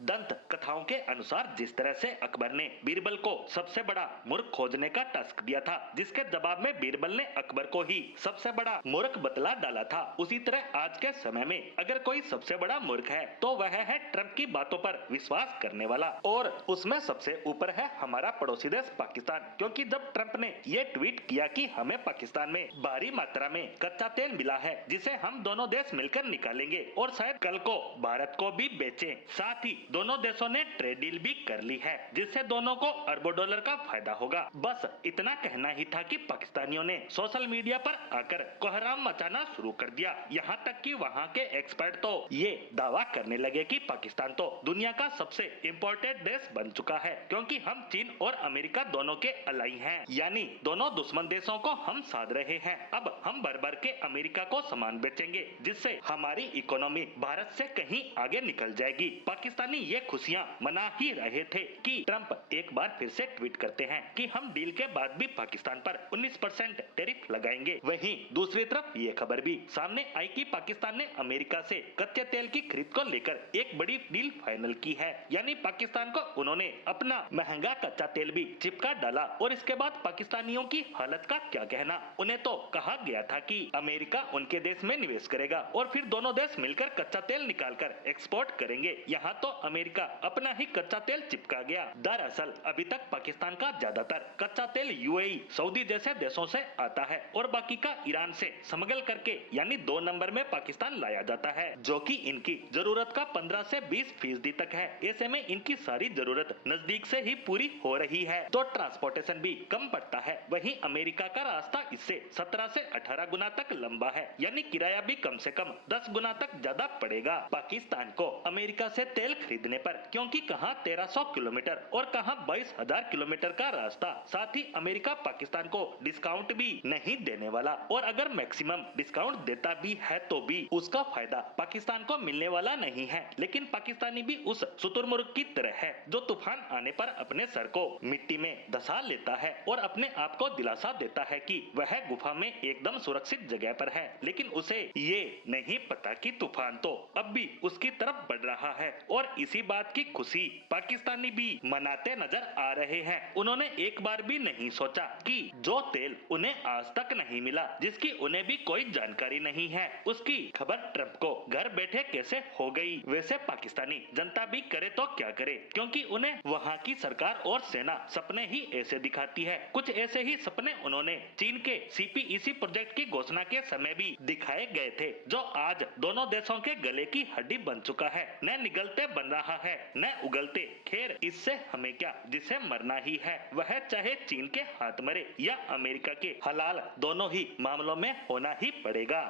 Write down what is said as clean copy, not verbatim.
दंत कथाओं के अनुसार जिस तरह से अकबर ने बीरबल को सबसे बड़ा मूर्ख खोजने का टास्क दिया था, जिसके जवाब में बीरबल ने अकबर को ही सबसे बड़ा मूर्ख बतला डाला था, उसी तरह आज के समय में अगर कोई सबसे बड़ा मूर्ख है तो वह है ट्रंप की बातों पर विश्वास करने वाला। और उसमें सबसे ऊपर है हमारा पड़ोसी देश पाकिस्तान, क्योंकि जब ट्रंप ने ये ट्वीट किया कि हमें पाकिस्तान में भारी मात्रा में कच्चा तेल मिला है जिसे हम दोनों देश मिलकर निकालेंगे और शायद कल को भारत को भी बेचें, साथ ही दोनों देशों ने ट्रेड डील भी कर ली है जिससे दोनों को अरबों डॉलर का फायदा होगा। बस इतना कहना ही था कि पाकिस्तानियों ने सोशल मीडिया पर आकर कोहराम मचाना शुरू कर दिया। यहाँ तक कि वहाँ के एक्सपर्ट तो ये दावा करने लगे कि पाकिस्तान तो दुनिया का सबसे इम्पोर्टेंट देश बन चुका है, क्योंकि हम चीन और अमेरिका दोनों के अलाई हैं, यानी दोनों दुश्मन देशों को हम साध रहे हैं। अब हम भर भर के अमेरिका को सामान बेचेंगे जिससे हमारी इकोनॉमी भारत से कहीं आगे निकल जाएगी। पाकिस्तानी ये खुशियां मना ही रहे थे कि ट्रंप एक बार फिर से ट्वीट करते हैं कि हम डील के बाद भी पाकिस्तान पर 19% टैरिफ लगाएंगे। वहीं दूसरी तरफ ये खबर भी सामने आई कि पाकिस्तान ने अमेरिका से कच्चे तेल की खरीद को लेकर एक बड़ी डील फाइनल की है, यानी पाकिस्तान को उन्होंने अपना महंगा कच्चा तेल भी चिपका डाला। और इसके बाद पाकिस्तानियों की हालत का क्या कहना। उन्हें तो कहा गया था कि अमेरिका उनके देश में निवेश करेगा और फिर दोनों देश मिलकर कच्चा तेल निकालकर एक्सपोर्ट करेंगे। यहाँ तो अमेरिका अपना ही कच्चा तेल चिपका गया। दरअसल अभी तक पाकिस्तान का ज्यादातर कच्चा तेल यूएई, सऊदी जैसे देशों से आता है और बाकी का ईरान से स्मगल करके यानी 2 नंबर में पाकिस्तान लाया जाता है, जो कि इनकी जरूरत का 15 से 20% तक है। ऐसे में इनकी सारी जरूरत नजदीक से ही पूरी हो रही है तो ट्रांसपोर्टेशन भी कम पड़ता है। वहीं अमेरिका का रास्ता इससे 17 से 18 गुना तक लंबा है, यानी किराया भी कम से कम 10 गुना तक ज्यादा पड़ेगा पाकिस्तान को अमेरिका से तेल खरीदने पर, क्योंकि कहां 1300 किलोमीटर और कहां 22,000 किलोमीटर का रास्ता। साथ ही अमेरिका पाकिस्तान को डिस्काउंट भी नहीं देने वाला, और अगर मैक्सिमम डिस्काउंट देता भी है तो भी उसका फायदा पाकिस्तान को मिलने वाला नहीं है। लेकिन पाकिस्तानी भी उस शुतुरमुर्ग की तरह है जो तूफान आने पर अपने सर को मिट्टी में धसा लेता है और अपने आप को दिलासा देता है कि वह गुफा में एकदम सुरक्षित जगह पर है, लेकिन उसे ये नहीं पता कि तूफान तो अब भी उसकी तरफ बढ़ रहा है। और इसी बात की खुशी पाकिस्तानी भी मनाते नजर आ रहे हैं। उन्होंने एक बार भी नहीं सोचा कि जो तेल उन्हें आज तक नहीं मिला, जिसकी उन्हें भी कोई जानकारी नहीं है, उसकी खबर ट्रंप को घर बैठे कैसे हो गई। वैसे पाकिस्तानी जनता भी करे तो क्या करे, क्योंकि उन्हें वहाँ की सरकार और सेना सपने ही ऐसे दिखाती है। कुछ ऐसे ही सपने उन्होंने चीन के सीपीईसी प्रोजेक्ट की घोषणा के समय भी दिखाए गए थे, जो आज दोनों देशों के गले की हड्डी बन चुका है। न निगलते बन रहा है न उगलते। खैर इससे हमें क्या, जिसे मरना ही है वह चाहे चीन के हाथ मरे या अमेरिका के, हलाल दोनों ही मामलों में होना ही पड़ेगा।